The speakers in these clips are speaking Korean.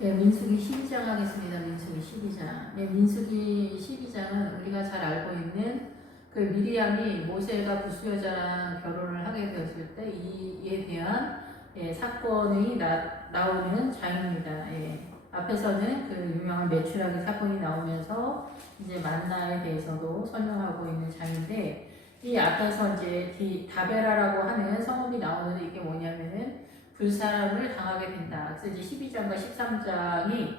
네, 민수기 12장 하겠습니다. 민수기 12장. 네, 민수기 12장은 우리가 잘 알고 있는 그 미리암이 모세가 부수 여자랑 결혼을 하게 되었을 때 이에 대한 사건이 나오는 장입니다. 앞에서는 그 유명한 메추라기 사건이 나오면서 이제 만나에 대해서도 설명하고 있는 장인데, 이 앞에서 이제 다베라라고 하는 성읍이 나오는데 이게 뭐냐면은 불사람을 당하게 된다. 그래서 이제 12장과 13장이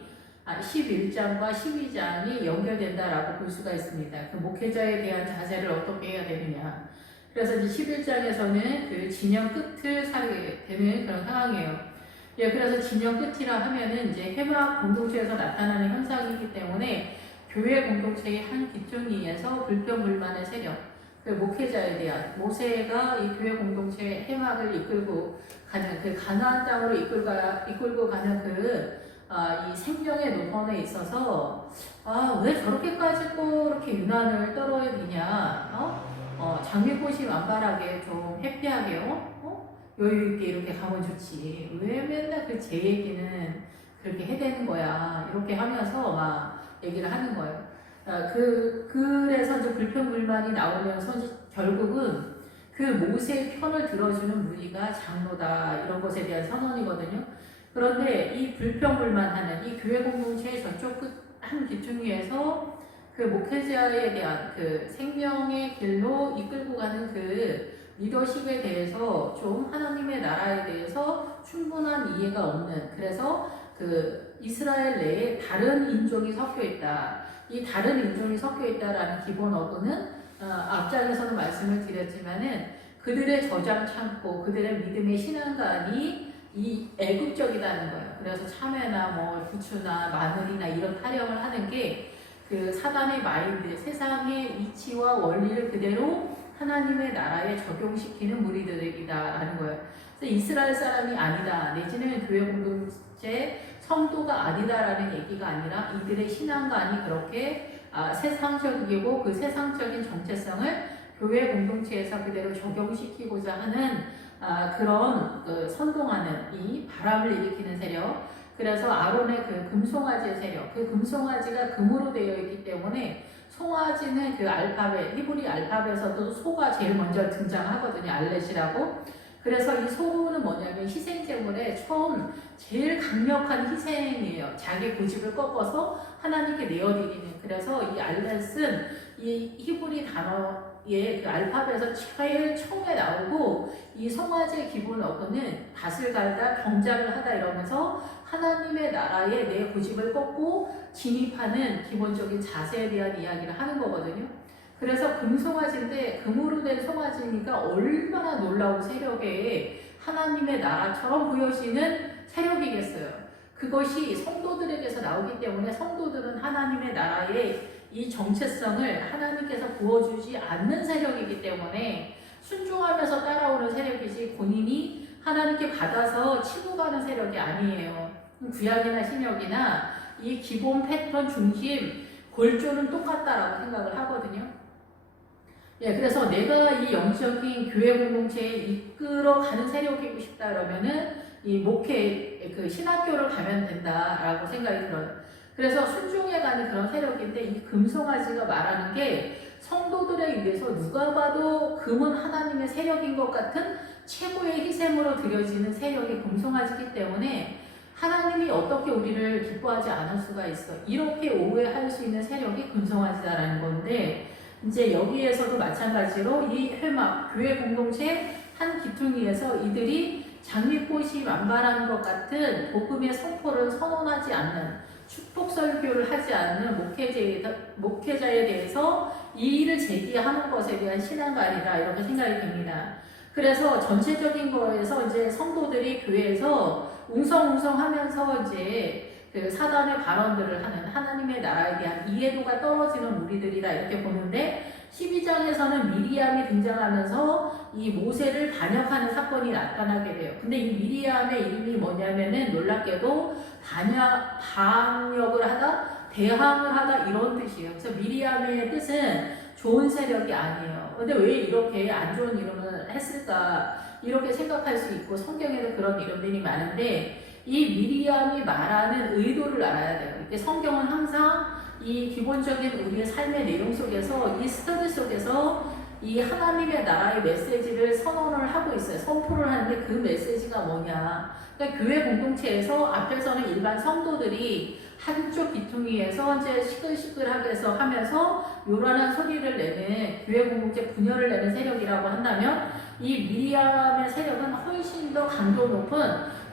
11장과 12장이 연결된다라고 볼 수가 있습니다. 그 목회자에 대한 자세를 어떻게 해야 되느냐. 그래서 이제 11장에서는 그 진영 끝을 사게 되는 그런 상황이에요. 그래서 진영 끝이라 하면은 이제 회막 공동체에서 나타나는 현상이기 때문에 교회 공동체의 한 기둥위에서 불평불만의 세력, 그 목회자에 대한 모세가 이 교회 공동체의 해막을 이끌고 가는 그 가나안 땅으로 이끌고 가는 이 생명의 노선에 있어서 왜 저렇게까지 꼭 이렇게 유난을 떨어야 되냐, 장미꽃이 만발하게 좀 해피하게 여유 있게 이렇게 가면 좋지, 왜 맨날 그 제 얘기는 그렇게 해대는 거야, 이렇게 하면서 막 얘기를 하는 거예요. 그래서 이제 불평불만이 나오면서 결국은 그 모세의 편을 들어주는 무리가 장로다, 이런 것에 대한 선언이거든요. 그런데 이 불평불만하는 이 교회 공동체의 저쪽 끝 한 기둥위에서 그 목회자에 대한 그 생명의 길로 이끌고 가는 그 리더십에 대해서 좀 하나님의 나라에 대해서 충분한 이해가 없는, 그래서 그 이스라엘 내에 다른 인종이 섞여 있다. 이 다른 인종이 섞여 있다라는 기본 어구는 앞장에서도 말씀을 드렸지만은 그들의 저장 참고 그들의 믿음의 신앙관이 이 애국적이라는 거예요. 그래서 참외나 뭐 부추나 마늘이나 이런 타령을 하는 게 그 사단의 마인드, 세상의 이치와 원리를 그대로 하나님의 나라에 적용시키는 무리들이다라는 거예요. 그래서 이스라엘 사람이 아니다, 내지는 교회 공동체 성도가 아니다라는 얘기가 아니라 이들의 신앙관이 그렇게 세상적이고 그 세상적인 정체성을 교회 공동체에서 그대로 적용시키고자 하는 그런 선동하는 이 바람을 일으키는 세력, 그래서 아론의 그 금송아지의 세력, 그 금송아지가 금으로 되어 있기 때문에 송아지는 그 알파벳, 히브리 알파벳에서도 소가 제일 먼저 등장하거든요. 알렛이라고. 그래서 이 소는 뭐냐면 희생제물의 처음 제일 강력한 희생이에요. 자기 고집을 꺾어서 하나님께 내어드리는. 그래서 이 알렛은 이 히브리 단어의 그 알파벳에서 제일 처음에 나오고, 이 송아지의 기본 어구는 밭을 갈다, 경작을 하다 이러면서 하나님의 나라에 내 고집을 꺾고 진입하는 기본적인 자세에 대한 이야기를 하는 거거든요. 그래서 금송아지인데 금으로 된 송아지니까 얼마나 놀라운 세력에 하나님의 나라처럼 보여지는 세력이겠어요. 그것이 성도들에게서 나오기 때문에 성도들은 하나님의 나라의 이 정체성을 하나님께서 부어주지 않는 세력이기 때문에 순종하면서 따라오는 세력이지 본인이 하나님께 받아서 치고 가는 세력이 아니에요. 구약이나 신약이나 이 기본 패턴 중심 골조는 똑같다라고 생각을 하거든요. 그래서 내가 이 영적인 교회 공동체에 이끌어가는 세력이고 싶다 그러면은 이 목회, 그 신학교를 가면 된다라고 생각이 들어요. 그래서 순종해가는 그런 세력인데, 이 금송아지가 말하는 게 성도들에 의해서 누가 봐도 금은 하나님의 세력인 것 같은 최고의 희생으로 드려지는 세력이 금송아지이기 때문에 하나님이 어떻게 우리를 기뻐하지 않을 수가 있어, 이렇게 오해할 수 있는 세력이 금송아지다라는 건데, 이제 여기에서도 마찬가지로 이 회막, 교회 공동체 한 기둥위에서 이들이 장미꽃이 만발한 것 같은 복음의 선포를 선언하지 않는, 축복 설교를 하지 않는 목회자에 대해서 이의를 제기하는 것에 대한 신앙관이다, 이렇게 생각이 됩니다. 그래서 전체적인 거에서 이제 성도들이 교회에서 웅성웅성하면서 이제 그 사단의 발언들을 하는, 하나님의 나라에 대한 이해도가 떨어지는 무리들이다, 이렇게 보는데, 12장에서는 미리암이 등장하면서 이 모세를 반역하는 사건이 나타나게 돼요. 근데 이 미리암의 이름이 뭐냐면은 놀랍게도 반역을 하다, 대항을 하다, 이런 뜻이에요. 그래서 미리암의 뜻은 좋은 세력이 아니에요. 근데 왜 이렇게 안 좋은 이름을 했을까, 이렇게 생각할 수 있고, 성경에도 그런 이름들이 많은데, 이 미리암이 말하는 의도를 알아야 돼요. 이게 성경은 항상 이 기본적인 우리의 삶의 내용 속에서 이 스터디 속에서 이 하나님의 나라의 메시지를 선언을 하고 있어요. 선포를 하는데 그 메시지가 뭐냐. 그러니까 교회 공동체에서 앞에서는 일반 성도들이 한쪽 귀퉁이에서 이제 시끌시끌하게 해서 하면서 요란한 소리를 내는 교회 공동체 분열을 내는 세력이라고 한다면 이 미리암의 세력은 훨씬 더 강도 높은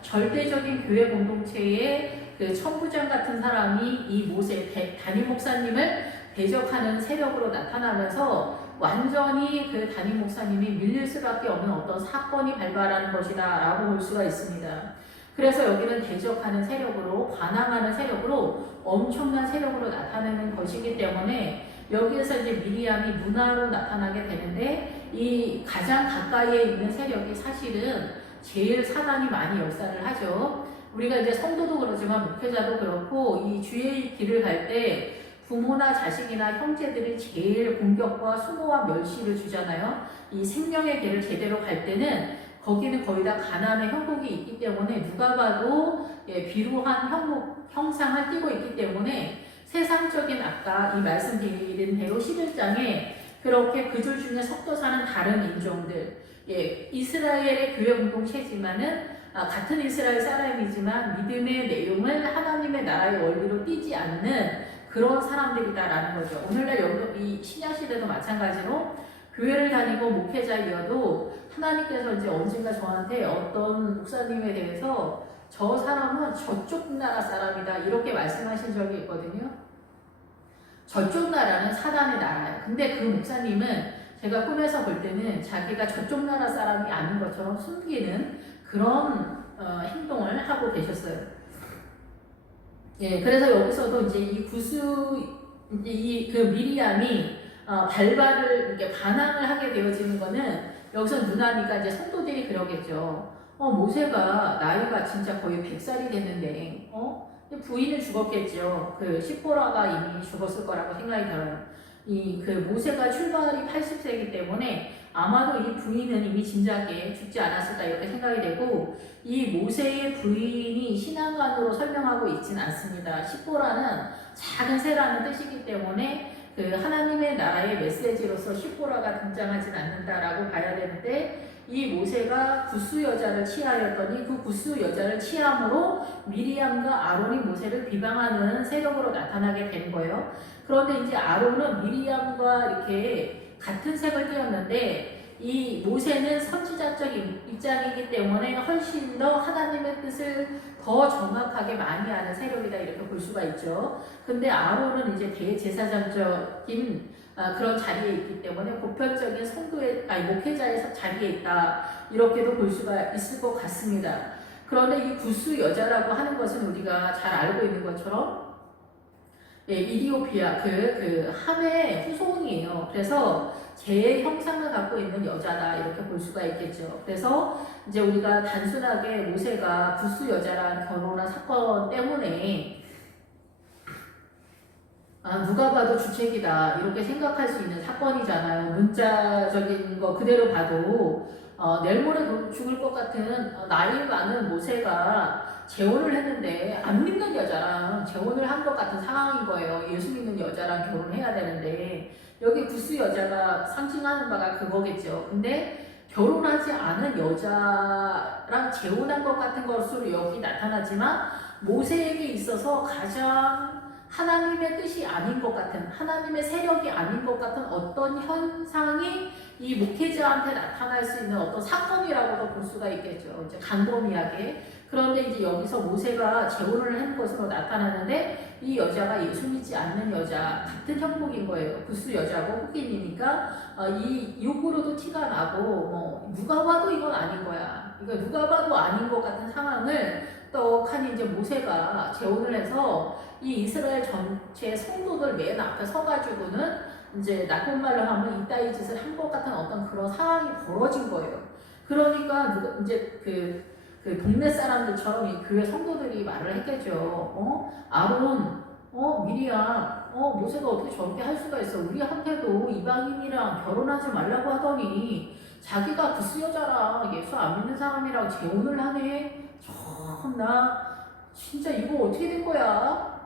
절대적인 교회 공동체의 그 천부장 같은 사람이 이 모세 담임 목사님을 대적하는 세력으로 나타나면서 완전히 그 담임 목사님이 밀릴 수밖에 없는 어떤 사건이 발발하는 것이다 라고 볼 수가 있습니다. 그래서 여기는 대적하는 세력으로, 반항하는 세력으로, 엄청난 세력으로 나타나는 것이기 때문에 여기에서 이제 미리암이 문화로 나타나게 되는데 이 가장 가까이에 있는 세력이 사실은 제일 사단이 많이 역사를 하죠. 우리가 이제 성도도 그러지만 목회자도 그렇고 이 주의 길을 갈 때 부모나 자식이나 형제들이 제일 공격과 수모와 멸시를 주잖아요. 이 생명의 길을 제대로 갈 때는 거기는 거의 다 가난의 형국이 있기 때문에 누가 봐도 비루한 형상을 띠고 있기 때문에 세상적인 아까 이 말씀드린 대로 11장에 그렇게 그 줄 중에 섞여 사는 다른 인종들 이스라엘의 교회 공동체지만은 같은 이스라엘 사람이지만 믿음의 내용을 하나님의 나라의 원리로 띠지 않는 그런 사람들이다라는 거죠. 오늘날 이 신약시대도 마찬가지로 교회를 다니고 목회자이어도 하나님께서 이제 언젠가 저한테 어떤 목사님에 대해서 저 사람은 저쪽 나라 사람이다 이렇게 말씀하신 적이 있거든요. 저쪽 나라는 사단의 나라예요. 근데 그 목사님은 제가 꿈에서 볼 때는 자기가 저쪽 나라 사람이 아닌 것처럼 숨기는 그런 행동을 하고 계셨어요. 그래서 여기서도 이제 이 그 미리암이 발발을 이렇게 반항을 하게 되어지는 거는 여기서 누나니까 이제 성도들이 그러겠죠. 모세가 나이가 진짜 거의 100살이 됐는데, 부인은 죽었겠죠. 그 시포라가 이미 죽었을 거라고 생각이 들어요. 그 모세가 출발이 80세이기 때문에 아마도 이 부인은 이미 진작에 죽지 않았을까 이렇게 생각이 되고 이 모세의 부인이 신앙관으로 설명하고 있지는 않습니다. 시포라는 작은 새라는 뜻이기 때문에 그 하나님의 나라의 메시지로서 시포라가 등장하진 않는다라고 봐야 되는데 이 모세가 구스 여자를 취하였더니 그 구스 여자를 취함으로 미리암과 아론이 모세를 비방하는 세력으로 나타나게 된 거예요. 그런데 이제 아론은 미리암과 이렇게 같은 색을 띄었는데 이 모세는 선지자적 입장이기 때문에 훨씬 더 하나님의 뜻을 더 정확하게 많이 아는 세력이다 이렇게 볼 수가 있죠. 근데 아론은 이제 대제사장적인 그런 자리에 있기 때문에 보편적인 목회자의 자리에 있다 이렇게도 볼 수가 있을 것 같습니다. 그런데 이 구스 여자라고 하는 것은 우리가 잘 알고 있는 것처럼 이디오피아 그 함의 후손이에요. 그래서 제 형상을 갖고 있는 여자다 이렇게 볼 수가 있겠죠. 그래서 이제 우리가 단순하게 모세가 구스 여자랑 결혼한 사건 때문에 누가 봐도 주책이다 이렇게 생각할 수 있는 사건이잖아요. 문자적인 거 그대로 봐도 내일 모레 죽을 것 같은 나이 많은 모세가 재혼을 했는데 안 믿는 여자랑 재혼을 한 것 같은 상황인 거예요. 예수 믿는 여자랑 결혼해야 되는데 여기 구스 여자가 상징하는 바가 그거겠죠. 근데 결혼하지 않은 여자랑 재혼한 것 같은 것으로 여기 나타나지만 모세에게 있어서 가장 하나님의 뜻이 아닌 것 같은 하나님의 세력이 아닌 것 같은 어떤 현상이 이 목회자한테 나타날 수 있는 어떤 사건이라고도 볼 수가 있겠죠. 이제 광범위하게. 그런데 이제 여기서 모세가 재혼을 한 것으로 나타나는데 이 여자가 예수 믿지 않는 여자 같은 형국인 거예요. 구스 여자고 흑인이니까 이 욕으로도 티가 나고 누가 봐도 이건 아닌 거야. 그러니까 누가 봐도 아닌 것 같은 상황을 떡하니 이제 모세가 재혼을 해서 이 이스라엘 전체 성도들 맨 앞에 서가지고는 이제 나쁜 말로 하면 이따위 짓을 한 것 같은 어떤 그런 상황이 벌어진 거예요. 그러니까 이제 그 동네 사람들처럼 이 교회 성도들이 말을 했겠죠. 아론, 미리암, 모세가 어떻게 저렇게 할 수가 있어? 우리한테도 이방인이랑 결혼하지 말라고 하더니 자기가 구스 여자랑 예수 안 믿는 사람이랑 재혼을 하네. 참나 진짜 이거 어떻게 된 거야?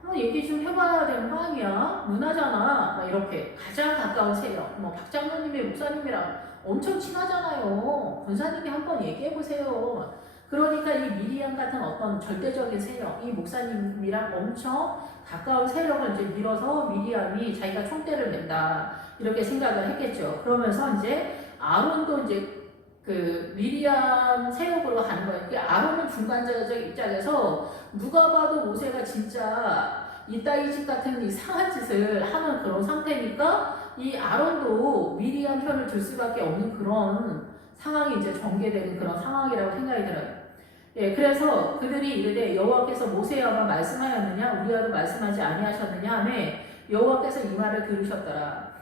한번 얘기 좀 해봐야 되는 거 아니야? 누나잖아. 막 이렇게 가장 가까운 세력. 뭐 박장로님의 목사님이랑 엄청 친하잖아요. 권사님이 한번 얘기해 보세요. 그러니까 이 미리암 같은 어떤 절대적인 세력, 이 목사님이랑 엄청 가까운 세력을 이제 밀어서 미리암이 자기가 총대를 맨다 이렇게 생각을 했겠죠. 그러면서 이제 아론도 이제 그 미리암 세력으로 가는 거예요. 그 아론은 중간자적 입장에서 누가 봐도 모세가 진짜 이따위 집 같은 이상한 짓을 하는 그런 상태니까 이 아론도 미리암 편을 들 수밖에 없는 그런 상황이 이제 전개되는 그런 상황이라고 생각이 들어요. 예, 그래서 그들이 이르되 여호와께서 모세와만 말씀하였느냐 우리와도 말씀하지 아니하셨느냐 하매 여호와께서 이 말을 들으셨더라.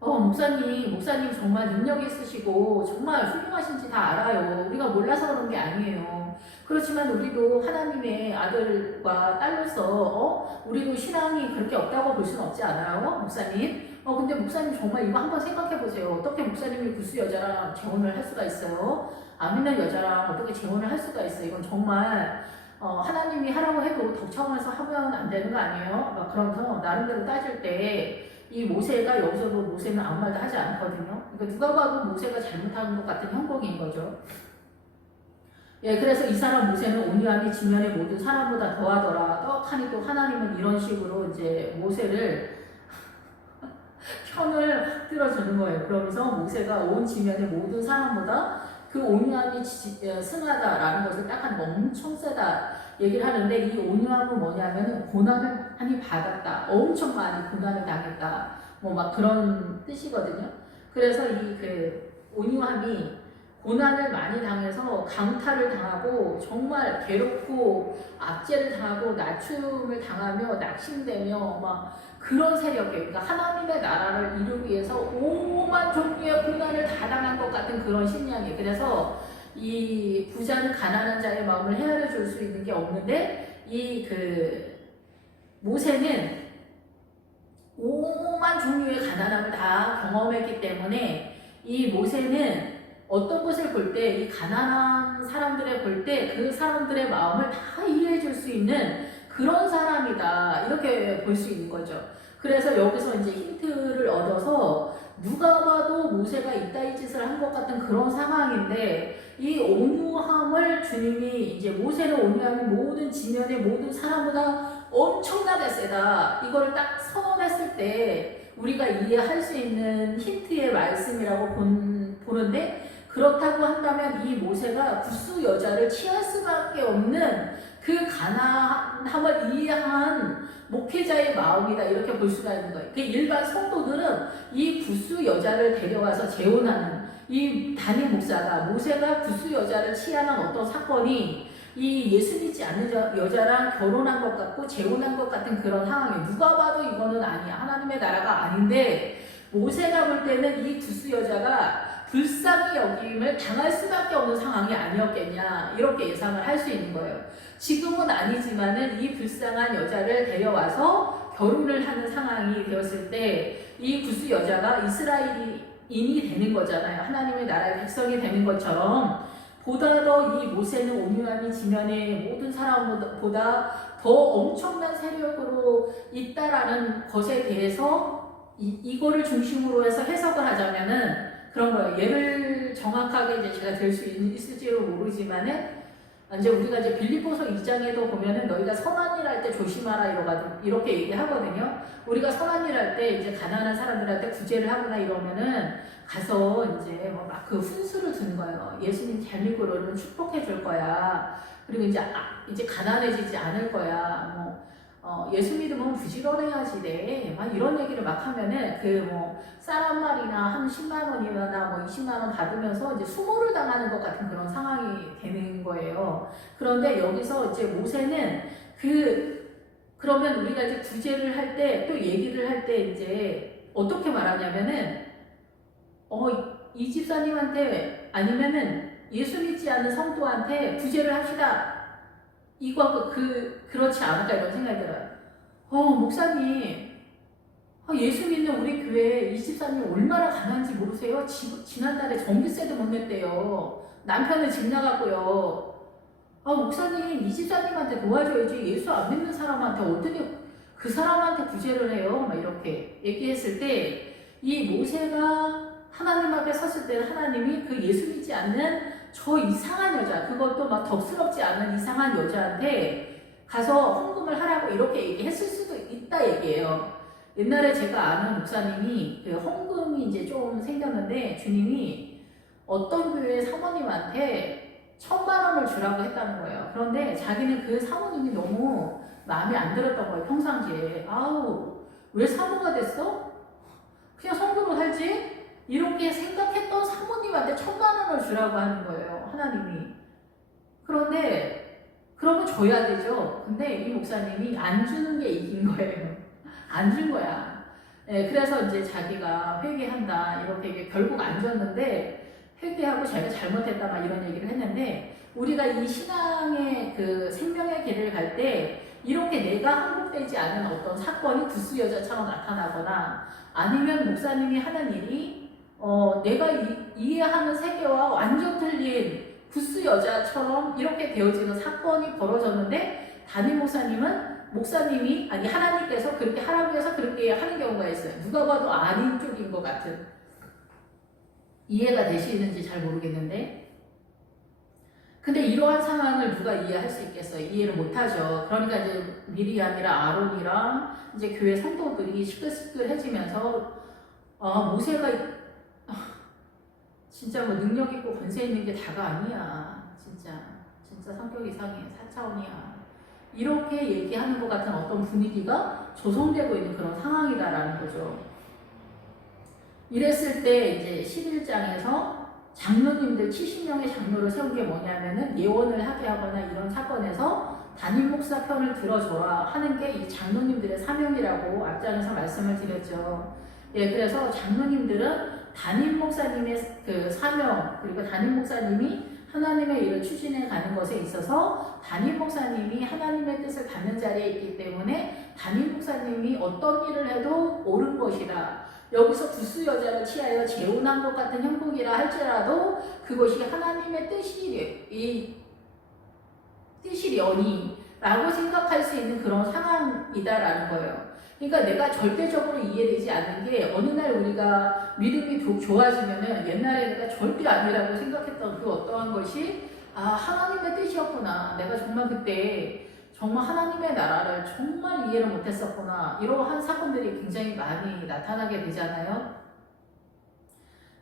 목사님 정말 능력 있으시고 정말 훌륭하신지 다 알아요. 우리가 몰라서 그런 게 아니에요. 그렇지만 우리도 하나님의 아들과 딸로서 우리도 신앙이 그렇게 없다고 볼 수는 없지 않아요, 목사님? 근데 목사님 정말 이거 한번 생각해 보세요. 어떻게 목사님이 구스 여자랑 재혼을 할 수가 있어요? 안 믿는 여자랑 어떻게 재혼을 할 수가 있어요? 이건 정말 하나님이 하라고 해도 덕청해서 하면 안 되는 거 아니에요? 막 그러면서 나름대로 따질 때 이 모세가 여기서도 모세는 아무 말도 하지 않거든요. 그러니까 누가 봐도 모세가 잘못하는 것 같은 형국인 거죠. 예, 그래서 이 사람 모세는 온유함이 지면의 모든 사람보다 더하더라. 떡하니 또 하나님은 이런 식으로 이제 모세를 편을 확 들어주는 거예요. 그러면서 모세가 온 지면의 모든 사람보다 그 온유함이 승하다라는 것을 딱 한 엄청 세다 얘기를 하는데 이 온유함은 뭐냐면 고난을 많이 받았다. 엄청 많이 고난을 당했다. 뭐 막 그런 뜻이거든요. 그래서 이 그 온유함이 고난을 많이 당해서 강탈을 당하고 정말 괴롭고 압제를 당하고 낮춤을 당하며 낙심되며 막 그런 세력이에요. 그러니까 하나님의 나라를 이루기 위해서 오만 종류의 고난을 다 당한 것 같은 그런 심리이에요. 그래서 이 부자는 가난한 자의 마음을 헤아려 줄 수 있는 게 없는데 이 그 모세는 오만 종류의 가난함을 다 경험했기 때문에 이 모세는 어떤 것을 볼 때 이 가난한 사람들을 볼 때 그 사람들의 마음을 다 이해해 줄 수 있는 그런 사람이다 이렇게 볼 수 있는 거죠. 그래서 여기서 이제 힌트를 얻어서 누가 봐도 모세가 이따위 짓을 한 것 같은 그런 상황인데 이 온유함을 주님이 이제 모세는 온유함이 모든 지면의 모든 사람보다 엄청나게 세다 이거를 딱 선언했을 때 우리가 이해할 수 있는 힌트의 말씀이라고 보는데 그렇다고 한다면 이 모세가 구스 여자를 취할 수밖에 없는 그 가난함을 이해한 목회자의 마음이다 이렇게 볼 수가 있는 거예요. 일반 성도들은 이 구스 여자를 데려와서 재혼하는 이 담임 목사가 모세가 구스 여자를 취하는 어떤 사건이 이 예수 믿지 않는 여자랑 결혼한 것 같고 재혼한 것 같은 그런 상황이에요. 누가 봐도 이거는 아니야. 하나님의 나라가 아닌데 모세가 볼 때는 이 구스 여자가 불쌍히 여김을 당할 수밖에 없는 상황이 아니었겠냐 이렇게 예상을 할 수 있는 거예요. 지금은 아니지만은 이 불쌍한 여자를 데려와서 결혼을 하는 상황이 되었을 때 이 구스 여자가 이스라엘인이 되는 거잖아요. 하나님의 나라의 백성이 되는 것처럼 보다 더 이 모세는 온유함이 지면의 모든 사람보다 더 엄청난 세력으로 있다라는 것에 대해서 이거를 중심으로 해서 해석을 하자면은 그런 거예요. 예를 정확하게 이제 제가 될 수 있을지도 모르지만은 이제 우리가 이제 빌립보서 2장에도 보면은 너희가 선한 일 할 때 조심하라 이렇게 얘기하거든요. 우리가 선한 일 할 때 이제 가난한 사람들한테 구제를 하거나 이러면은 가서 이제 막 그 훈수를 두는 거예요. 예수님 잘 믿고 너는 축복해 줄 거야. 그리고 이제 가난해지지 않을 거야. 예수 믿으면 부지런해야지 돼. 막 이런 얘기를 막 하면은 쌀 한 마리나 한 10만 원이나 20만 원 받으면서 이제 수모를 당하는 것 같은 그런 상황이 되는 거예요. 그런데 여기서 이제 모세는 그러면 우리가 이제 구제를 할 때 또 얘기를 할 때 이제 어떻게 말하냐면은 이 집사님한테 아니면은 예수 믿지 않는 성도한테 구제를 합시다. 이거 그렇지 않을까 이런 생각이 들어요. 목사님, 예수 믿는 우리 교회 이 집사님 얼마나 가난한지 모르세요? 지난달에 전기세도 못 냈대요. 남편은 집 나갔고요. 아, 목사님, 이 집사님한테 도와줘야지. 예수 안 믿는 사람한테 어떻게 그 사람한테 구제를 해요? 막 이렇게 얘기했을 때 이 모세가 하나님 앞에 섰을 때 하나님이 그 예수 믿지 않는 저 이상한 여자, 그것도 막 덕스럽지 않은 이상한 여자한테 가서 헌금을 하라고 이렇게 얘기했을 수도 있다 얘기예요. 옛날에 제가 아는 목사님이 그 헌금이 이제 좀 생겼는데 주님이 어떤 교회 사모님한테 1,000만 원을 주라고 했다는 거예요. 그런데 자기는 그 사모님이 너무 마음에 안 들었던 거예요. 평상시에. 아우, 왜 사모가 됐어? 그냥 성도로 살지? 이렇게 생각했던 사모님한테 1,000만 원을 주라고 하는 거예요. 하나님이. 그런데 그러면 줘야 되죠. 근데 이 목사님이 안 주는 게 이긴 거예요. 안 준 거야. 네, 그래서 이제 자기가 회개한다 이렇게 결국 안 줬는데 회개하고 자기가 잘못했다 막 이런 얘기를 했는데 우리가 이 신앙의 그 생명의 길을 갈 때 이렇게 내가 항복되지 않은 어떤 사건이 구스 여자처럼 나타나거나 아니면 목사님이 하는 일이 내가 이해하는 세계와 완전 틀린 구스 여자처럼 이렇게 되어지는 사건이 벌어졌는데 담임 목사님이 아니 하나님께서 그렇게 하라고 해서 그렇게 하는 경우가 있어요. 누가 봐도 아닌 쪽인 것 같은. 이해가 되시는지 잘 모르겠는데 근데 이러한 상황을 누가 이해할 수 있겠어요? 이해를 못하죠. 그러니까 이제 미리암이랑 아론이랑 이제 교회 성도들이 시끌시끌해지면서 모세가 진짜 뭐 능력 있고 권세 있는 게 다가 아니야. 진짜 성격 이상해. 4차원이야. 이렇게 얘기하는 것 같은 어떤 분위기가 조성되고 있는 그런 상황이다라는 거죠. 이랬을 때 이제 11장에서 장로님들 70명의 장로를 세운 게 뭐냐면은 예언을 하게 하거나 이런 사건에서 담임 목사 편을 들어줘라 하는 게 이 장로님들의 사명이라고 앞장에서 말씀을 드렸죠. 예, 그래서 장로님들은 담임 목사님의 그 사명 그리고 담임 목사님이 하나님의 일을 추진해 가는 것에 있어서 담임 목사님이 하나님의 뜻을 받는 자리에 있기 때문에 담임 목사님이 어떤 일을 해도 옳은 것이다. 여기서 구스 여자를 취하여 재혼한 것 같은 형국이라 할지라도 그것이 하나님의 뜻이려니라고 생각할 수 있는 그런 상황이다라는 거예요. 그러니까 내가 절대적으로 이해되지 않는 게 어느 날 우리가 믿음이 좋아지면은 옛날에 내가 절대 아니라고 생각했던 그 어떠한 것이 하나님의 뜻이었구나. 내가 정말 그때 정말 하나님의 나라를 정말 이해를 못했었구나. 이러한 사건들이 굉장히 많이 나타나게 되잖아요.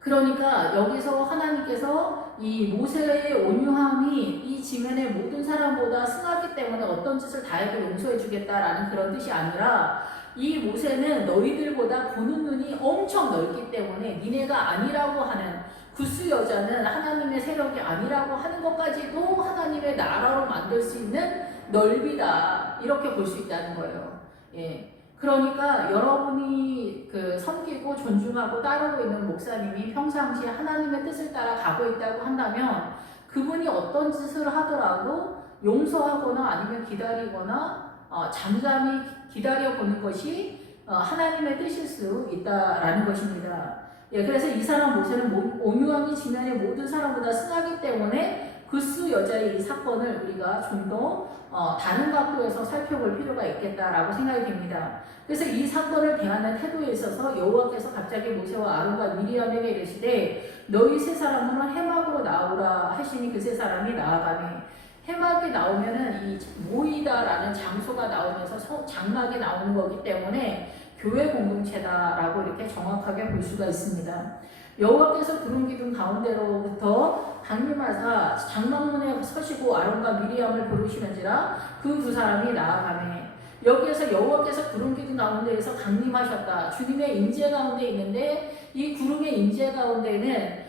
그러니까 여기서 하나님께서 이 모세의 온유함이 이 지면의 모든 사람보다 승하기 때문에 어떤 짓을 다 해도 용서해 주겠다라는 그런 뜻이 아니라 이 모세는 너희들보다 보는 눈이 엄청 넓기 때문에 니네가 아니라고 하는 구스 여자는 하나님의 세력이 아니라고 하는 것까지도 하나님의 나라로 만들 수 있는 넓이다. 이렇게 볼 수 있다는 거예요. 예. 그러니까 여러분이 그 섬기고 존중하고 따르고 있는 목사님이 평상시에 하나님의 뜻을 따라 가고 있다고 한다면 그분이 어떤 짓을 하더라도 용서하거나 아니면 기다리거나 잠잠히 기다려보는 것이 하나님의 뜻일 수 있다라는 것입니다. 예, 그래서 이 사람 모세는 온유함이 지면의 모든 사람보다 승하기 때문에 구스 여자의 이 사건을 우리가 좀 더 다른 각도에서 살펴볼 필요가 있겠다라고 생각이 됩니다. 그래서 이 사건을 대하는 태도에 있어서 여호와께서 갑자기 모세와 아론과 미리암에게 이르시되 너희 세 사람은 해막으로 나오라 하시니 그 세 사람이 나아가매 해막이 나오면은 이 모이다라는 장소가 나오면서 장막이 나오는 거기 때문에 교회 공동체다라고 이렇게 정확하게 볼 수가 있습니다. 여호와께서 구름 기둥 가운데로부터 강림하사 장막문에 서시고 아론과 미리암을 부르시는지라 그 두 사람이 나아가매 여기에서 여호와께서 구름 기둥 가운데에서 강림하셨다. 주님의 임재 가운데 있는데 이 구름의 임재 가운데는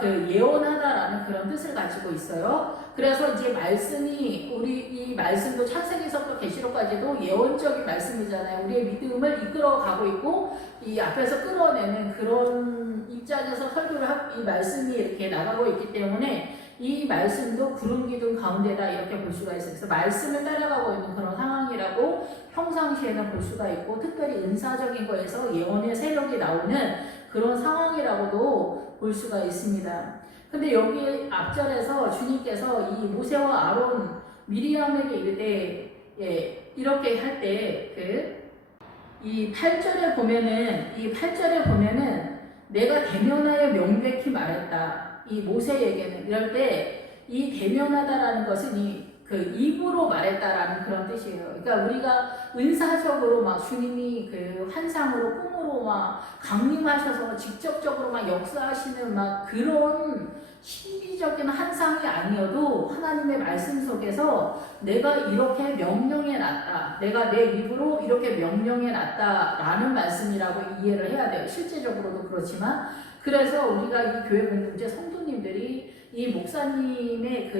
그 예언하다라는 그런 뜻을 가지고 있어요. 그래서 이제 말씀이 우리 이 말씀도 창세기서부터 계시록까지도 예언적인 말씀이잖아요. 우리의 믿음을 이끌어가고 있고 이 앞에서 끌어내는 그런 입장에서 설교를 하고 이 말씀이 이렇게 나가고 있기 때문에 이 말씀도 구름 기둥 가운데다 이렇게 볼 수가 있어요. 그래서 말씀을 따라가고 있는 그런 상황이라고 평상시에는 볼 수가 있고 특별히 은사적인 거에서 예언의 세력이 나오는 그런 상황이라고도 볼 수가 있습니다. 근데 여기 앞절에서 주님께서 이 모세와 아론 미리암에게 이르되 이렇게 할 때 이 8절에 보면은 내가 대면하여 명백히 말했다. 이 모세에게는 이럴 때 이 대면하다라는 것은 그 입으로 말했다라는 그런 뜻이에요. 그러니까 우리가 은사적으로 막 주님이 그 환상으로 꿈으로 막 강림하셔서 직접적으로 막 역사하시는 막 그런 신비적인 환상이 아니어도 하나님의 말씀 속에서 내가 이렇게 명령해 놨다. 내가 내 입으로 이렇게 명령해 놨다라는 말씀이라고 이해를 해야 돼요. 실제적으로도 그렇지만 그래서 우리가 이 교회 공동체 성도님들이 이 목사님의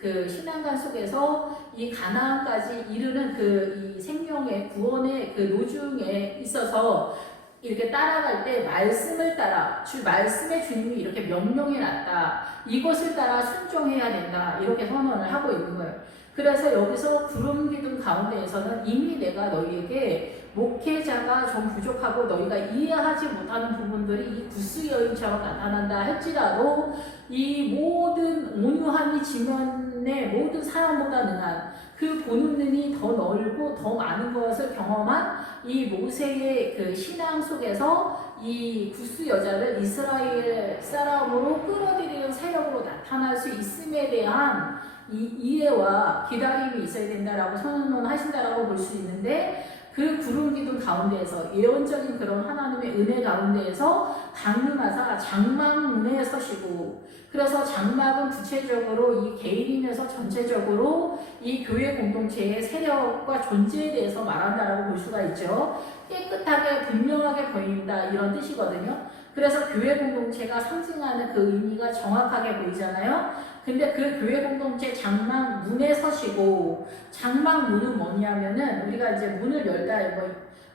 그 신앙관 속에서 이 가나안까지 이르는 이 생명의 구원의 그 노중에 있어서 이렇게 따라갈 때 말씀을 따라 말씀의 주님이 이렇게 명령해 놨다. 이것을 따라 순종해야 된다. 이렇게 선언을 하고 있는 거예요. 그래서 여기서 구름 기둥 가운데에서는 이미 내가 너희에게 목회자가 좀 부족하고 너희가 이해하지 못하는 부분들이 이 구스 여인처럼 나타난다 할지라도 이 모든 온유함이 지면의 모든 사람보다 능한 그 보는 눈이 더 넓고 더 많은 것을 경험한 이 모세의 그 신앙 속에서 이 구스 여자를 이스라엘 사람으로 끌어들이는 세력으로 나타날 수 있음에 대한 이 이해와 기다림이 있어야 된다라고 선언하신다라고 볼 수 있는데 그 구름 기둥 가운데에서 예언적인 그런 하나님의 은혜 가운데에서 강림하사 장막문에 서시고 그래서 장막은 구체적으로 이 개인이면서 전체적으로 이 교회 공동체의 세력과 존재에 대해서 말한다라고 볼 수가 있죠. 깨끗하게 분명하게 보인다 이런 뜻이거든요. 그래서 교회 공동체가 상징하는 그 의미가 정확하게 보이잖아요. 근데 그 교회 공동체 장막문에 서시고 장막문은 뭐냐면은 우리가 이제 문을 열다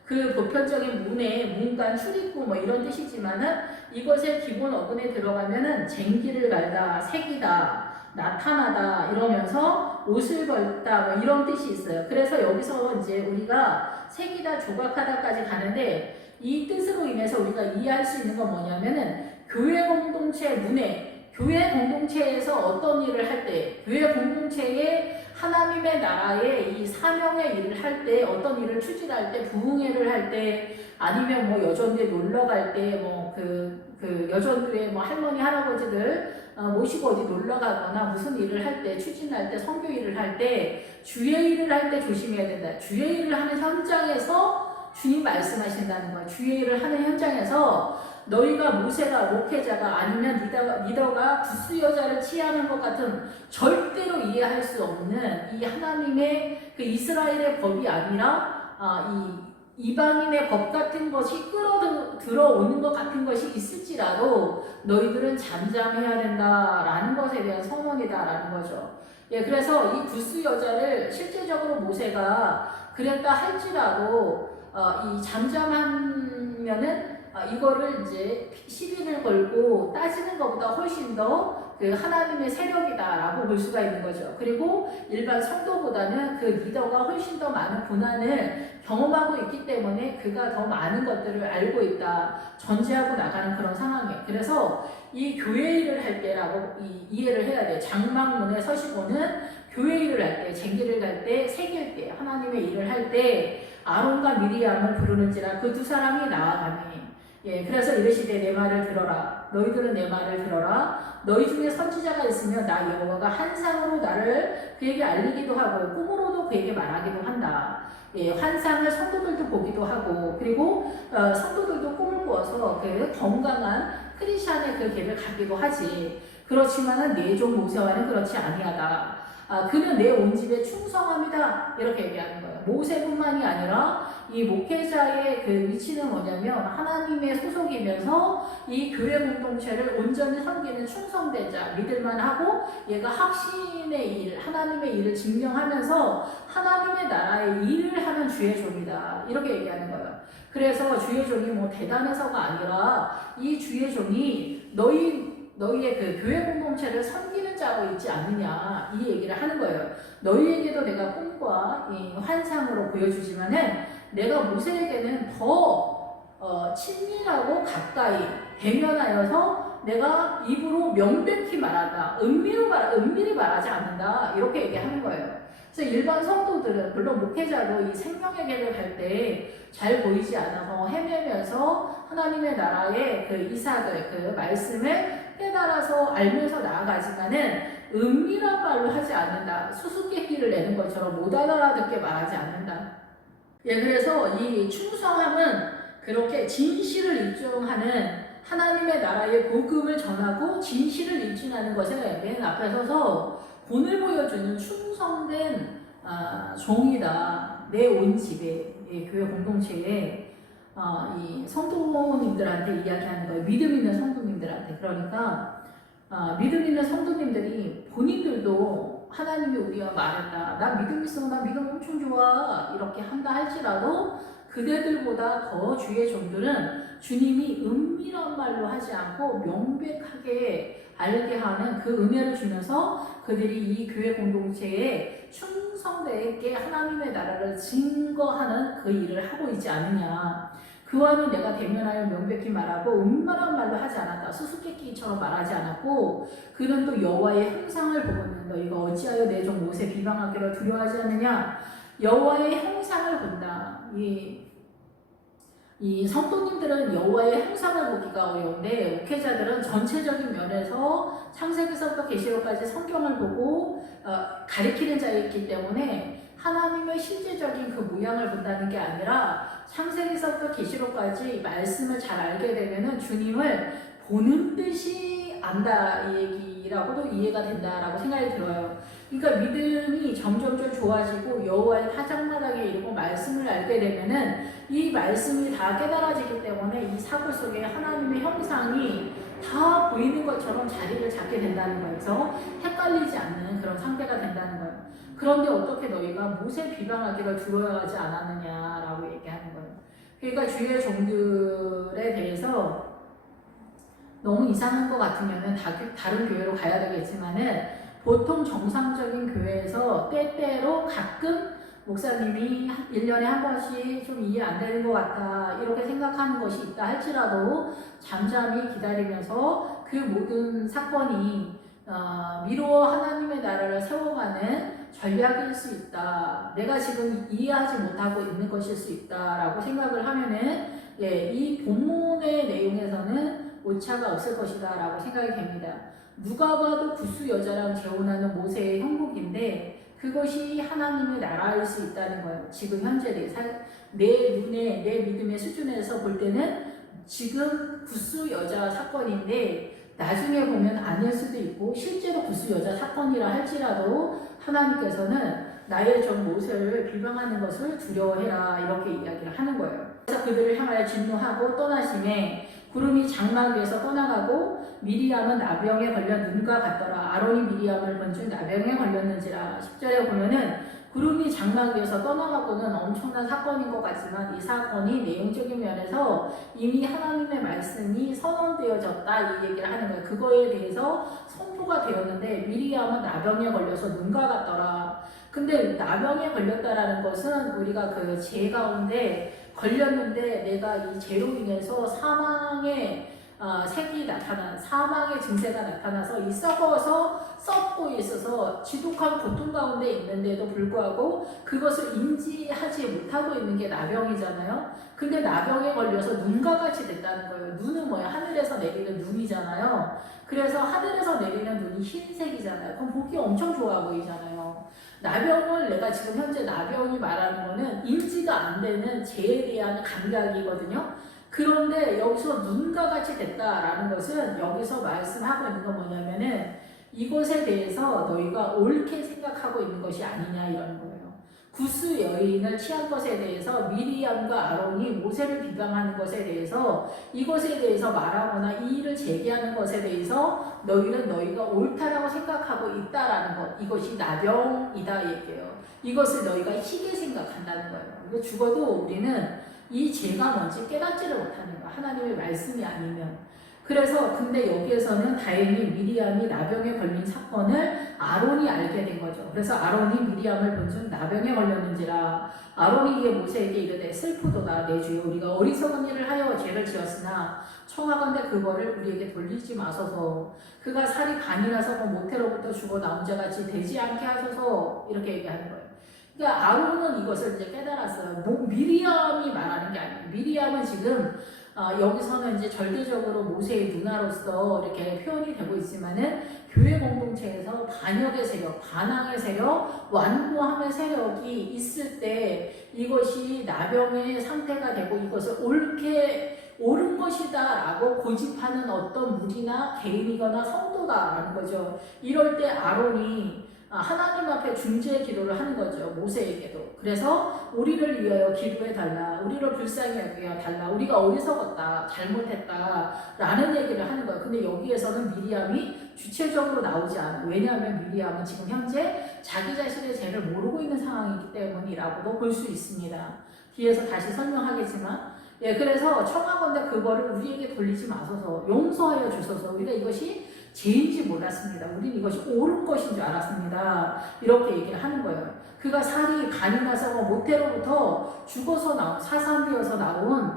그 보편적인 문에 문간 출입구 이런 뜻이지만은 이것의 기본 어근에 들어가면은 쟁기를 갈다, 새기다, 나타나다 이러면서 옷을 벌다 이런 뜻이 있어요. 그래서 여기서 이제 우리가 새기다, 조각하다까지 가는데 이 뜻으로 인해서 우리가 이해할 수 있는 건 뭐냐면은 교회 공동체 문에 교회 공동체에서 어떤 일을 할 때, 교회 공동체에 하나님의 나라의 이 사명의 일을 할 때, 어떤 일을 추진할 때, 부흥회를 할 때, 아니면 여전대 놀러 갈 때, 여전교회 할머니, 할아버지들 모시고 어디 놀러 가거나 무슨 일을 할 때, 추진할 때, 선교 일을 할 때, 주의 일을 할 때 조심해야 된다. 주의 일을 하는 현장에서 주님 말씀하신다는 거야. 주의 일을 하는 현장에서 너희가 모세가 목회자가 아니면 리더가 구스 여자를 취하는 것 같은 절대로 이해할 수 없는 이 하나님의 그 이스라엘의 법이 아니라 이 이방인의 법 같은 것이 끌어들어오는 것 같은 것이 있을지라도 너희들은 잠잠해야 된다라는 것에 대한 선언이다라는 거죠. 그래서 이 구스 여자를 실제적으로 모세가 그랬다 할지라도 이 잠잠하면은 이거를 이제 시비를 걸고 따지는 것보다 훨씬 더 그 하나님의 세력이다라고 볼 수가 있는 거죠. 그리고 일반 성도보다는 그 리더가 훨씬 더 많은 고난을 경험하고 있기 때문에 그가 더 많은 것들을 알고 있다, 전제하고 나가는 그런 상황이에요. 그래서 이 교회 일을 할 때라고 이해를 해야 돼요. 장막문에 서시고는 교회 일을 할 때, 쟁기를 갈 때, 새길 때, 하나님의 일을 할 때 아론과 미리암을 부르는지라 그 두 사람이 나아가니 그래서 이르시되 내 말을 들어라. 너희들은 내 말을 들어라. 너희 중에 선지자가 있으면 나 여호와가 환상으로 나를 그에게 알리기도 하고 꿈으로도 그에게 말하기도 한다. 환상을 성도들도 보기도 하고 그리고 성도들도 꿈을 꾸어서 그 건강한 크리스찬의 그 길을 가기도 하지. 그렇지만은 내 종 모세와는 그렇지 아니하다. 그는 내 온 집에 충성합니다. 이렇게 얘기하는 거예요. 모세뿐만이 아니라 이 목회자의 그 위치는 뭐냐면 하나님의 소속이면서 이 교회 공동체를 온전히 섬기는 충성된 자, 믿을만하고 얘가 확신의 일, 하나님의 일을 증명하면서 하나님의 나라의 일을 하는 주의 종이다. 이렇게 얘기하는 거예요. 그래서 주의 종이 대단해서가 아니라 이 주의 종이 너희의 그 교회 공동체를 섬기는 자로 있지 않느냐 이 얘기를 하는 거예요. 너희에게도 내가 꿈과 이 환상으로 보여주지만은 내가 모세에게는 더 친밀하고 가까이 대면하여서 내가 입으로 명백히 말한다. 은밀히 말하지 않는다. 이렇게 얘기하는 거예요. 그래서 일반 성도들은 물론 목회자도 이 생명의 길을 갈 때 잘 보이지 않아서 헤매면서 하나님의 나라의 그 이삭을 그 말씀을 깨달아서 알면서 나아가지만은 은밀한 말로 하지 않는다. 수수께끼를 내는 것처럼 못 알아듣게 말하지 않는다. 예, 그래서 이 충성함은 그렇게 진실을 입증하는 하나님의 나라의 복음을 전하고 진실을 입증하는 것에 맨 앞에 서서 본을 보여주는 충성된 종이다. 내 온 집에, 예, 교회 공동체에 이 성도님들한테 이야기하는 거예요. 믿음 있는 성도님들한테. 그러니까 믿음 있는 성도님들이 본인들도 하나님이 우리와 말했다. 나 믿음 있어. 나 믿음 엄청 좋아. 이렇게 한다 할지라도 그대들보다 더 주의 종들은 주님이 은밀한 말로 하지 않고 명백하게 알게 하는 그 은혜를 주면서 그들이 이 교회 공동체에 충성되게 하나님의 나라를 증거하는 그 일을 하고 있지 않느냐. 그와는 내가 대면하여 명백히 말하고 은밀한 말로 하지 않았다. 수수께끼처럼 말하지 않았고 그는 또 여호와의 형상을 보고는 너희가 어찌하여 내 종 모세 비방하기를 두려워하지 않느냐. 여호와의 형상을 본다. 이 성도님들은 여호와의 형상을 보기가 어려운데 목회자들은 전체적인 면에서 창세기서부터 계시록까지 성경을 보고 가리키는 자이기 때문에 하나님의 실제적인 그 모양을 본다는 게 아니라 창세기서부터 계시록까지 말씀을 잘 알게 되면은 주님을 보는 듯이 안다 이 얘기라고도 이해가 된다라고 생각이 들어요. 그러니까 믿음이 점점점 좋아지고 여호와의 타작마당에 이르고 말씀을 알게 되면은 이 말씀이 다 깨달아지기 때문에 이 사고 속에 하나님의 형상이 다 보이는 것처럼 자리를 잡게 된다는 거예요. 그래서 헷갈리지 않는 그런 상태가 된다는 거예요. 그런데 어떻게 너희가 모세 비방하기를 두려워하지 않았느냐라고 얘기하는 거예요. 그러니까 주의 종들에 대해서 너무 이상한 것 같으면은 다른 교회로 가야 되겠지만은 보통 정상적인 교회에서 때때로 가끔 목사님이 1년에 한 번씩 좀 이해 안 되는 것 같다 이렇게 생각하는 것이 있다 할지라도 잠잠히 기다리면서 그 모든 사건이 미루어 하나님의 나라를 세워가는 전략일 수 있다. 내가 지금 이해하지 못하고 있는 것일 수 있다라고 생각을 하면은 이 본문의 내용에서는 오차가 없을 것이다 라고 생각이 됩니다. 누가 봐도 구스 여자랑 재혼하는 모세의 형국인데 그것이 하나님의 나라일 수 있다는 거예요. 지금 현재 내 눈에 내 믿음의 수준에서 볼 때는 지금 구스 여자 사건인데 나중에 보면 아닐 수도 있고 실제로 구스 여자 사건이라 할지라도 하나님께서는 나의 종 모세를 비방하는 것을 두려워해라 이렇게 이야기를 하는 거예요. 그래서 그들을 향하여 진노하고 떠나심에 구름이 장막 위에서 떠나가고 미리암은 나병에 걸려 눈과 같더라. 아론이 미리암을 본 중 나병에 걸렸는지라. 10절에 보면은 구름이 장막 위에서 떠나가고는 엄청난 사건인 것 같지만 이 사건이 내용적인 면에서 이미 하나님의 말씀이 선언되어졌다 이 얘기를 하는 거예요. 그거에 대해서 선포가 되었는데 미리암은 나병에 걸려서 눈과 같더라. 근데 나병에 걸렸다라는 것은 우리가 그 죄 가운데 걸렸는데 내가 이 죄로 인해서 사망의 색이 사망의 증세가 나타나서 이 썩어서 썩고 있어서 지독한 고통 가운데 있는데도 불구하고 그것을 인지하지 못하고 있는 게 나병이잖아요. 근데 나병에 걸려서 눈과 같이 됐다는 거예요. 눈은 뭐야? 하늘에서 내리는 눈이잖아요. 그래서 하늘에서 내리는 눈이 흰색이잖아요. 그럼 보기 엄청 좋아 보이잖아요. 나병을 내가 지금 현재 나병이 말하는 거는 인지가 안 되는 죄에 대한 감각이거든요. 그런데 여기서 눈과 같이 됐다라는 것은 여기서 말씀하고 있는 건 뭐냐면은 이것에 대해서 너희가 옳게 생각하고 있는 것이 아니냐 이러는 거예요. 구스 여인을 취한 것에 대해서 미리암과 아론이 모세를 비방하는 것에 대해서 이것에 대해서 말하거나 이 일을 제기하는 것에 대해서 너희가 옳다라고 생각하고 있다라는 것, 이것이 나병이다 얘기예요. 이것을 너희가 희게 생각한다는 거예요. 죽어도 우리는 이 죄가 뭔지 깨닫지를 못하는 거야. 하나님의 말씀이 아니면. 그래서 근데 여기에서는 다행히 미리암이 나병에 걸린 사건을 아론이 알게 된 거죠. 그래서 아론이 미리암을 본 중 나병에 걸렸는지라. 아론이 이에 모세에게 이르되 슬프도다 내 주여 우리가 어리석은 일을 하여 죄를 지었으나 청하건대 그거를 우리에게 돌리지 마소서. 그가 살이 간이 나서 모태로부터 죽어 나온 자같이 되지 않게 하소서. 이렇게 얘기하는 거예요. 그러니까 아론은 이것을 이제 깨달았어요. 미리암이 말하는 게 아니에요. 미리암은 지금 여기서는 이제 절대적으로 모세의 누나로서 이렇게 표현이 되고 있지만은 교회 공동체에서 반역의 세력, 반항의 세력, 완고함의 세력이 있을 때 이것이 나병의 상태가 되고 이것을 옳은 것이다라고 고집하는 어떤 무리나 개인이거나 성도다라는 거죠. 이럴 때 아론이 하나님 앞에 중재 기도를 하는 거죠. 모세에게도. 그래서 우리를 위하여 기도해달라. 우리를 불쌍히 여겨 달라. 우리가 어리석었다. 잘못했다. 라는 얘기를 하는 거예요. 근데 여기에서는 미리암이 주체적으로 나오지 않아요. 왜냐하면 미리암은 지금 현재 자기 자신의 죄를 모르고 있는 상황이기 때문이라고도 볼 수 있습니다. 뒤에서 다시 설명하겠지만 그래서 청하건대 그거를 우리에게 돌리지 마소서. 용서하여 주소서. 우리가 이것이 죄인지 몰랐습니다. 우리는 이것이 옳은 것인 줄 알았습니다. 이렇게 얘기를 하는 거예요. 그가 살이 간이 나서 모태로부터 죽어서 나온 사삼되어서 나온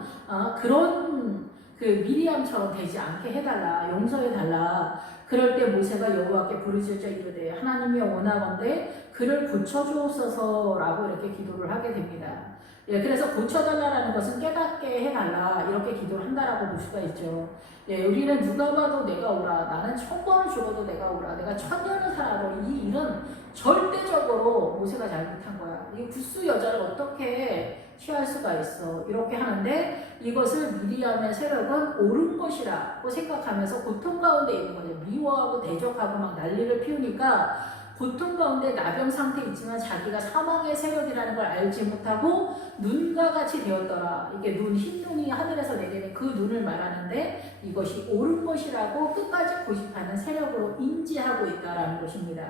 그런 그 미리암처럼 되지 않게 해달라. 용서해달라. 그럴 때 모세가 여호와께 부르짖어 이르되 하나님이 원하건대 그를 고쳐주옵소서라고 이렇게 기도를 하게 됩니다. 그래서 고쳐달라는 것은 깨닫게 해달라 이렇게 기도를 한다라고 볼 수가 있죠. 우리는 누가 봐도 내가 오라, 나는 1000번을 죽어도 내가 오라, 내가 1000년을 살아도 이 일은 절대적으로 모세가 잘못한 거야. 이 구스 여자를 어떻게 취할 수가 있어? 이렇게 하는데 이것을 미리암의 세력은 옳은 것이라고 생각하면서 고통 가운데 있는 거죠. 미워하고 대적하고 막 난리를 피우니까 고통 가운데 나병 상태에 있지만 자기가 사망의 세력이라는 걸 알지 못하고 눈과 같이 되었더라. 이게 흰 눈이 하늘에서 내리는 그 눈을 말하는데 이것이 옳은 것이라고 끝까지 고집하는 세력으로 인지하고 있다라는 것입니다.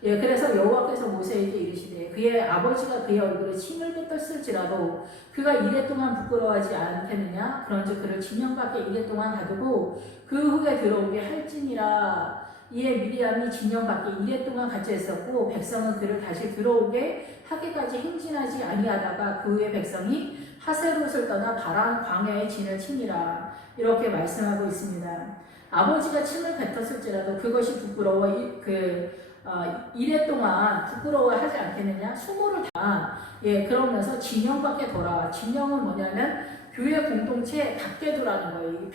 그래서 여호와께서 모세에게 이르시되 그의 아버지가 그의 얼굴에 침을 뱉었을지라도 그가 이래 동안 부끄러워하지 않겠느냐? 그런즉 그를 진영 밖에 이래 동안 가두고 그 후에 들어오게 할지니라. 이에 미리암이 진영 밖에 이래 동안 갇혀 있었고 백성은 그를 다시 들어오게 하기까지 행진하지 아니하다가 그 후에 백성이 하세롯을 떠나 바란 광야의 진을 치니라. 이렇게 말씀하고 있습니다. 아버지가 침을 뱉었을지라도 그것이 부끄러워 이래 동안 부끄러워하지 않겠느냐? 수모를 다 그러면서 진영 밖에 돌아와. 진영은 뭐냐면 교회 공동체 밖에 두라는 거예요.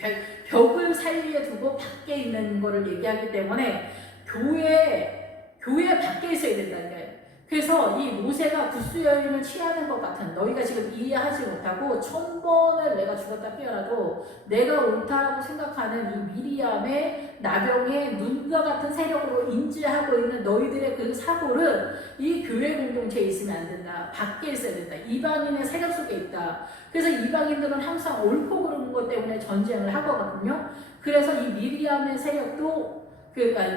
벽을 사이에 두고 밖에 있는 거를 얘기하기 때문에 교회 밖에 있어야 된다는 거예요. 그래서 이 모세가 구스 여인을 취하는 것 같은 너희가 지금 이해하지 못하고 1000번을 내가 죽었다 깨어나도 내가 옳다라고 생각하는 이 미리암의 나병의 눈과 같은 세력으로 인지하고 있는 너희들의 그 사고를 이 교회 공동체에 있으면 안 된다. 밖에 있어야 된다. 이방인의 세력 속에 있다. 그래서 이방인들은 항상 옳고 그른 것 때문에 전쟁을 하거든요. 그래서 이 미리암의 세력도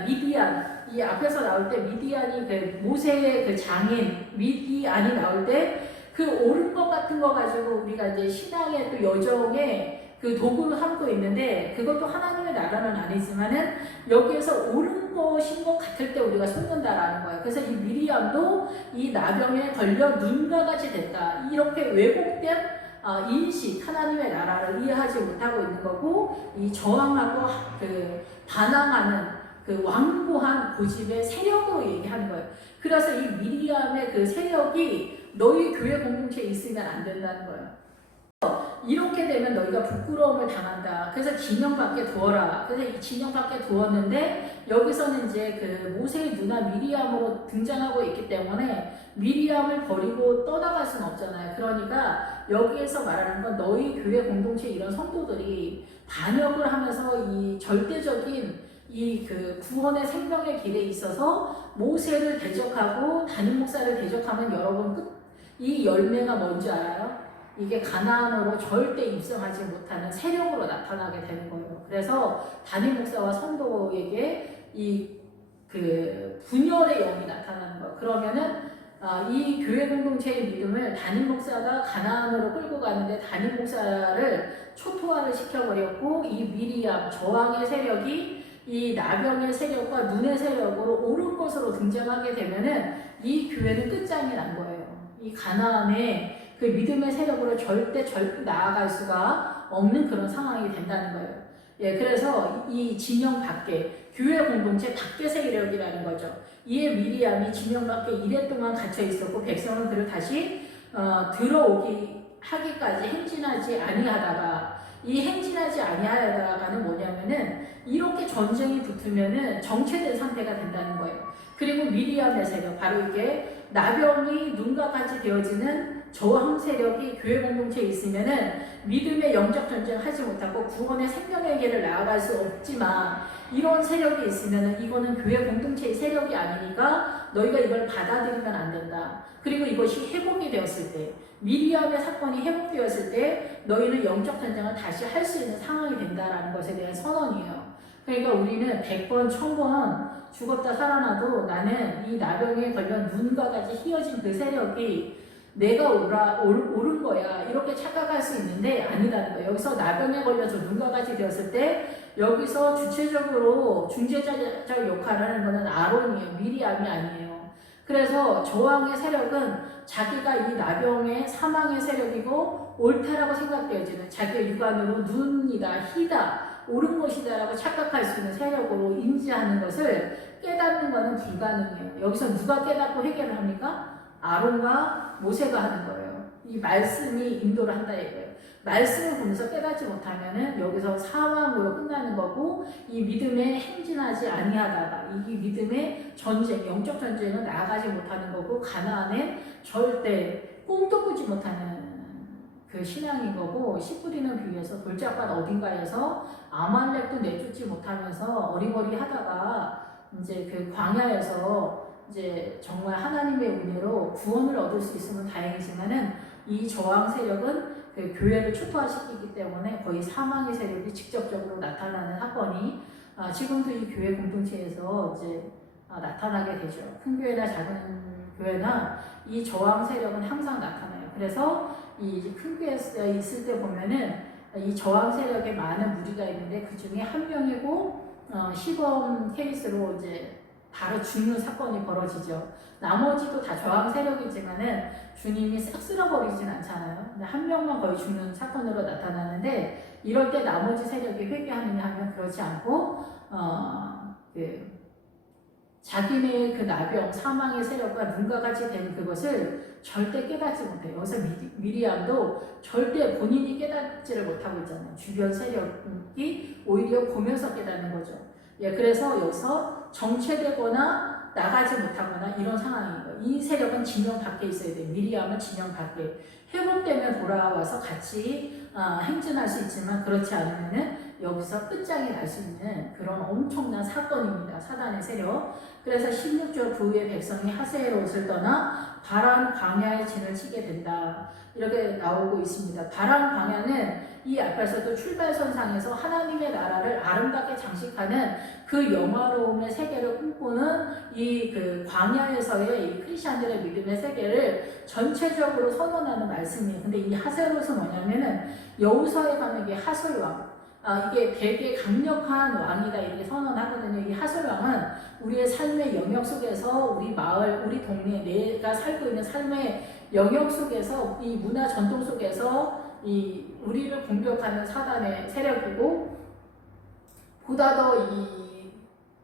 미디안, 이 앞에서 나올 때 미디안이 그 모세의 그 장인 미디안이 나올 때 그 옳은 것 같은 거 가지고 우리가 이제 신앙의 또 여정에 그 도구를 삼고 있는데 그것도 하나님의 나라는 아니지만은 여기에서 옳은 것인 것 같을 때 우리가 속는다라는 거예요. 그래서 이 미리암도 이 나병에 걸려 눈과 같이 됐다. 이렇게 왜곡된 인식, 하나님의 나라를 이해하지 못하고 있는 거고 이 저항하고 반항하는 그 완고한 고집의 세력으로 얘기하는 거예요. 그래서 이 미리암의 그 세력이 너희 교회 공동체에 있으면 안 된다는 거예요. 이렇게 되면 너희가 부끄러움을 당한다. 그래서 진영 밖에 두어라. 그래서 이 진영 밖에 두었는데 여기서는 이제 그 모세의 누나 미리암으로 등장하고 있기 때문에 미리암을 버리고 떠나갈 수는 없잖아요. 그러니까 여기에서 말하는 건 너희 교회 공동체 이런 성도들이 반역을 하면서 이 절대적인 이 그 구원의 생명의 길에 있어서 모세를 대적하고 담임 목사를 대적하면 여러분 이 열매가 뭔지 알아요? 이게 가나안으로 절대 입성하지 못하는 세력으로 나타나게 되는 거예요. 그래서 담임 목사와 성도에게 이 그 분열의 영이 나타나는 거예요. 그러면은 이 교회 공동체의 믿음을 담임 목사가 가나안으로 끌고 가는데 담임 목사를 초토화를 시켜버렸고 이 미리암 저항의 세력이 이 나병의 세력과 눈의 세력으로 옳은 것으로 등장하게 되면은 이 교회는 끝장이 난 거예요. 이 가나안의 그 믿음의 세력으로 절대 나아갈 수가 없는 그런 상황이 된다는 거예요. 예, 그래서 이 진영 밖에, 교회 공동체 밖의 세력이라는 거죠. 이에 미리암이 진영 밖에 이래 동안 갇혀 있었고 백성은 그를 다시 들어오기 하기까지 행진하지 아니하다가, 이 행진하지 아니하다가는 뭐냐면은 이렇게 전쟁이 붙으면은 정체된 상태가 된다는 거예요. 그리고 미리암의 세력, 바로 이게 나병이 눈과 같이 되어지는 저항 세력이 교회 공동체에 있으면은 믿음의 영적 전쟁 하지 못하고 구원의 생명의 길을 나아갈 수 없지만, 이런 세력이 있으면은 이거는 교회 공동체의 세력이 아니니까 너희가 이걸 받아들이면 안 된다. 그리고 이것이 회복이 되었을 때, 미리암의 사건이 회복되었을 때 너희는 영적 전쟁을 다시 할 수 있는 상황이 된다라는 것에 대한 선언이에요. 그러니까 우리는 100번, 1000번 죽었다 살아나도 나는 이 나병에 걸려 눈과 같이 휘어진 그 세력이 내가 옳은 거야, 이렇게 착각할 수 있는데 아니다는 거예요. 여기서 나병에 걸려서 눈과 같이 되었을 때 여기서 주체적으로 중재자적 역할을 하는 것은 아론이에요. 미리암이 아니에요. 그래서 저항의 세력은 자기가 이 나병의 사망의 세력이고 옳다라고 생각되어지는, 자기의 육안으로 눈이다, 희다, 옳은 것이다라고 착각할 수 있는 세력으로 인지하는 것을 깨닫는 것은 불가능해요. 여기서 누가 깨닫고 해결을 합니까? 아론과 모세가 하는 거예요. 이 말씀이 인도를 한다 이거예요. 말씀을 보면서 깨닫지 못하면은 여기서 사망으로 끝나는 거고, 이 믿음에 행진하지 아니하다가 이 믿음의 전쟁, 영적 전쟁은 나아가지 못하는 거고, 가나안에 절대 꿈도 꾸지 못하는 그 신앙인 거고, 씨 뿌리는 비유에서 돌짝밭 어딘가에서 아말렉도 내쫓지 못하면서 어리버리 하다가 이제 그 광야에서 이제 정말 하나님의 은혜로 구원을 얻을 수 있으면 다행이지만은, 이 저항 세력은 그 교회를 초토화시키기 때문에 거의 사망의 세력이 직접적으로 나타나는 사건이 지금도 이 교회 공동체에서 이제 나타나게 되죠. 큰 교회나 작은 교회나 이 저항 세력은 항상 나타나요. 그래서 이 큰 교회에 있을 때 보면은 이 저항 세력에 많은 무리가 있는데 그 중에 한 명이고 시범 케이스로 이제 바로 죽는 사건이 벌어지죠. 나머지도 다 저항 세력이지만은 주님이 싹 쓸어버리진 않잖아요. 근데 한 명만 거의 죽는 사건으로 나타나는데, 이럴 때 나머지 세력이 회개하느냐 하면 그렇지 않고 자기네의 그 나병, 사망의 세력과 눈과 같이 된 그것을 절대 깨닫지 못해요. 여기서 미리암도 절대 본인이 깨닫지를 못하고 있잖아요. 주변 세력이 오히려 보면서 깨닫는 거죠. 예, 그래서 여기서 정체되거나 나가지 못하거나 이런 상황인 거예요. 이 세력은 진영 밖에 있어야 돼요. 미리암은 진영 밖에. 회복되면 돌아와서 같이 행진할 수 있지만, 그렇지 않으면은 여기서 끝장이 날 수 있는 그런 엄청난 사건입니다. 사단의 세력. 그래서 16절 그 후에 백성이 하세롯을 떠나 바란 광야의 진을 치게 된다. 이렇게 나오고 있습니다. 바란 광야는 이 앞에서도 출발선상에서 하나님의 나라를 아름답게 장식하는 그 영화로움의 세계를 꿈꾸는 이 그 광야에서의 이 크리스천들의 믿음의 세계를 전체적으로 선언하는 말씀이에요. 근데 이 하세롯은 뭐냐면은 여호수아에 가면 이게 하솔왕, 이게 되게 강력한 왕이다 이렇게 선언하거든요. 이 하솔왕은 우리의 삶의 영역 속에서, 우리 마을, 우리 동네, 내가 살고 있는 삶의 영역 속에서, 이 문화 전통 속에서 이 우리를 공격하는 사단의 세력이고, 보다 더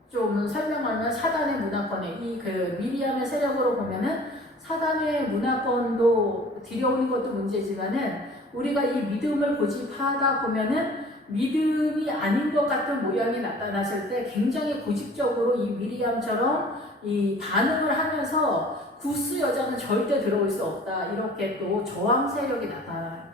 좀 설명하면 사단의 문화권에, 이 그 미리암의 세력으로 보면은 사단의 문화권도 들여오는 것도 문제지만은, 우리가 이 믿음을 고집하다 보면은 믿음이 아닌 것 같은 모양이 나타났을 때 굉장히 고집적으로 이 미리암처럼 이 반응을 하면서 구스 여자는 절대 들어올 수 없다, 이렇게 또 저항 세력이 나타나요.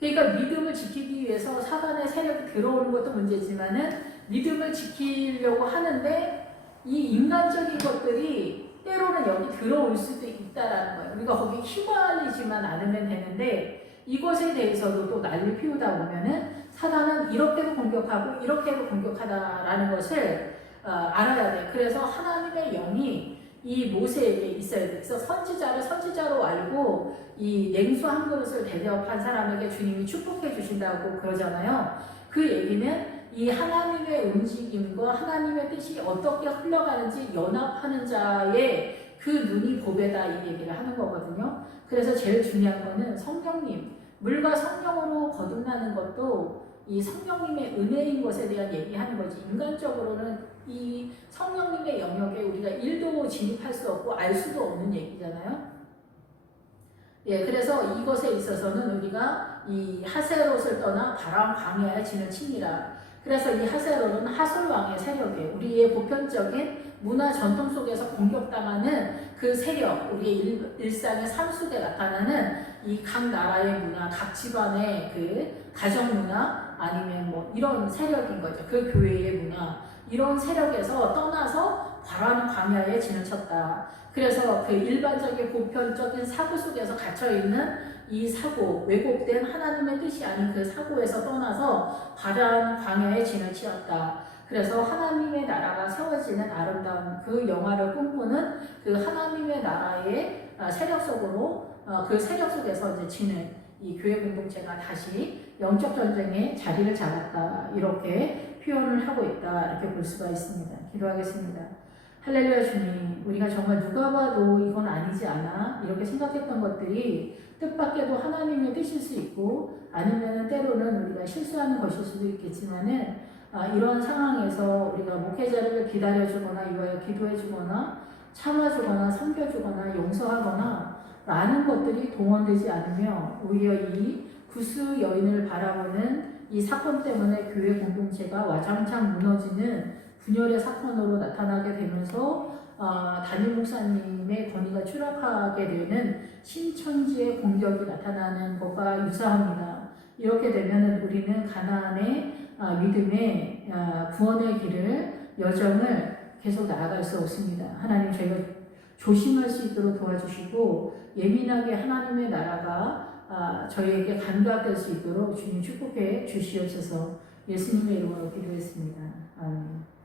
그러니까 믿음을 지키기 위해서 사단의 세력이 들어오는 것도 문제지만은, 믿음을 지키려고 하는데 이 인간적인 것들이 때로는 여기 들어올 수도 있다라는 거예요. 우리가 거기 휘말리지만 않으면 되는데, 이것에 대해서도 또 난리 피우다 보면은 사단은 이렇게도 공격하고 이렇게도 공격하다라는 것을 알아야 돼요. 그래서 하나님의 영이 이 모세에게 있어야 돼요. 그래서 선지자를 선지자로 알고 이 냉수 한 그릇을 대접한 사람에게 주님이 축복해 주신다고 그러잖아요. 그 얘기는 이 하나님의 움직임과 하나님의 뜻이 어떻게 흘러가는지 연합하는 자의 그 눈이 보배다, 이 얘기를 하는 거거든요. 그래서 제일 중요한 거는 성령님, 물과 성령으로 거듭나는 것도 이 성령님의 은혜인 것에 대한 얘기하는 거지. 인간적으로는 이 성령님의 영역에 우리가 1도 진입할 수 없고 알 수도 없는 얘기잖아요. 예, 그래서 이것에 있어서는 우리가 이 하세롯을 떠나 바람 광야에 진을 치니라. 그래서 이 하세롯은 하솔왕의 세력이에요. 우리의 보편적인 문화 전통 속에서 공격당하는 그 세력, 우리의 일상의 삶 속에 나타나는 이 각 나라의 문화, 각 집안의 그 가정 문화, 아니면 뭐 이런 세력인 거죠. 그 교회의 문화, 이런 세력에서 떠나서 바람 광야에 진을 쳤다. 그래서 그 일반적인 보편적인 사고 속에서 갇혀있는 이 사고, 왜곡된 하나님의 뜻이 아닌 그 사고에서 떠나서 바람 광야에 진을 치었다. 그래서 하나님의 나라가 세워지는 아름다운 그 영화를 꿈꾸는 그 하나님의 나라의 세력 속으로 그 세력 속에서 이제 지는 이 교회 공동체가 다시 영적 전쟁에 자리를 잡았다. 이렇게 표현을 하고 있다. 이렇게 볼 수가 있습니다. 기도하겠습니다. 할렐루야 주님, 우리가 정말 누가 봐도 이건 아니지 않아? 이렇게 생각했던 것들이 뜻밖에도 하나님의 뜻일 수 있고 아니면 때로는 우리가 실수하는 것일 수도 있겠지만은 이런 상황에서 우리가 목회자를 기다려주거나 이와여 기도해주거나 참아주거나 섬겨주거나 용서하거나 라는 것들이 동원되지 않으며 오히려 이 구스 여인을 바라보는 이 사건 때문에 교회 공동체가 와장창 무너지는 분열의 사건으로 나타나게 되면서 담임 목사님의 권위가 추락하게 되는 신천지의 공격이 나타나는 것과 유사합니다. 이렇게 되면 우리는 가나안의 믿음의 구원의 길을 여정을 계속 나아갈 수 없습니다. 하나님 저희가 조심할 수 있도록 도와주시고 예민하게 하나님의 나라가 저희에게 감각될 수 있도록 주님 축복해 주시옵소서. 예수님의 이름으로 기도했습니다. 아멘.